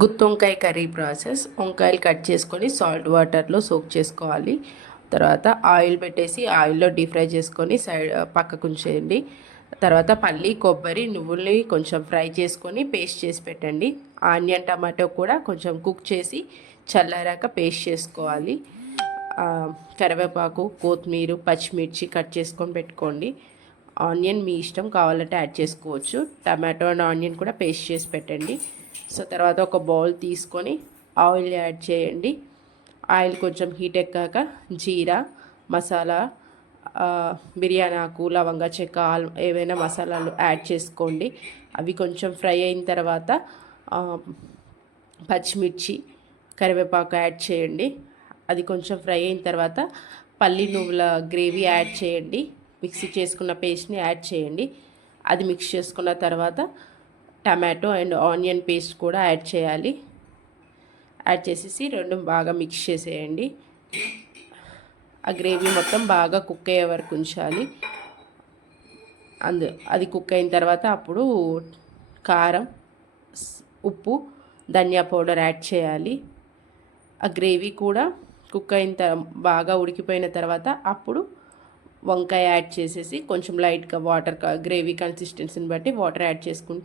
గుత్తి వంకాయ curry process. వంకాయలు cut చేసుకొని సాల్ట్ వాటర్లో సోక్ చేసుకోవాలి. తర్వాత ఆయిల్ పెట్టేసి ఆయిల్లో డీప్ ఫ్రై చేసుకొని పక్కకు ఉంచేయండి. తర్వాత పల్లి, కొబ్బరి, నువ్వుల్ని కొంచెం ఫ్రై చేసుకొని పేస్ట్ చేసి పెట్టండి. ఆనియన్, టమాటో కూడా కొంచెం కుక్ చేసి చల్లారాక పేస్ట్ చేసుకోవాలి. కరివేపాకు, కొత్తిమీర, పచ్చిమిర్చి కట్ చేసుకొని పెట్టుకోండి. ఆనియన్ మీ ఇష్టం, కావాలంటే యాడ్ చేసుకోవచ్చు. టమాటో అండ్ ఆనియన్ కూడా పేస్ట్ చేసి పెట్టండి. సో తర్వాత ఒక బౌల్ తీసుకొని ఆయిల్ యాడ్ చేయండి. ఆయిల్ కొంచెం హీట్ ఎక్కాక జీరా, మసాలా, బిర్యానీ ఆకు, లవంగ చెక్క, ఏవైనా మసాలాలు యాడ్ చేసుకోండి. అవి కొంచెం ఫ్రై అయిన తర్వాత పచ్చిమిర్చి, కరివేపాకు యాడ్ చేయండి. అది కొంచెం ఫ్రై అయిన తర్వాత పల్లి నువ్వుల గ్రేవీ యాడ్ చేయండి. మిక్సీ చేసుకున్న పేస్ట్ని యాడ్ చేయండి. అది మిక్స్ చేసుకున్న తర్వాత టమాటో అండ్ ఆనియన్ పేస్ట్ కూడా యాడ్ చేయాలి. యాడ్ చేసేసి రెండు బాగా మిక్స్ చేసేయండి. ఆ గ్రేవీ మొత్తం బాగా కుక్ అయ్యే వరకు ఉంచాలి. అది కుక్ అయిన తర్వాత అప్పుడు కారం, ఉప్పు, ధనియా పౌడర్ యాడ్ చేయాలి. ఆ గ్రేవీ కూడా కుక్ అయిన బాగా ఉడికిపోయిన తర్వాత అప్పుడు వంకాయ యాడ్ చేసేసి కొంచెం లైట్గా వాటర్, గ్రేవీ కన్సిస్టెన్సీని బట్టి వాటర్ యాడ్ చేసుకుంటే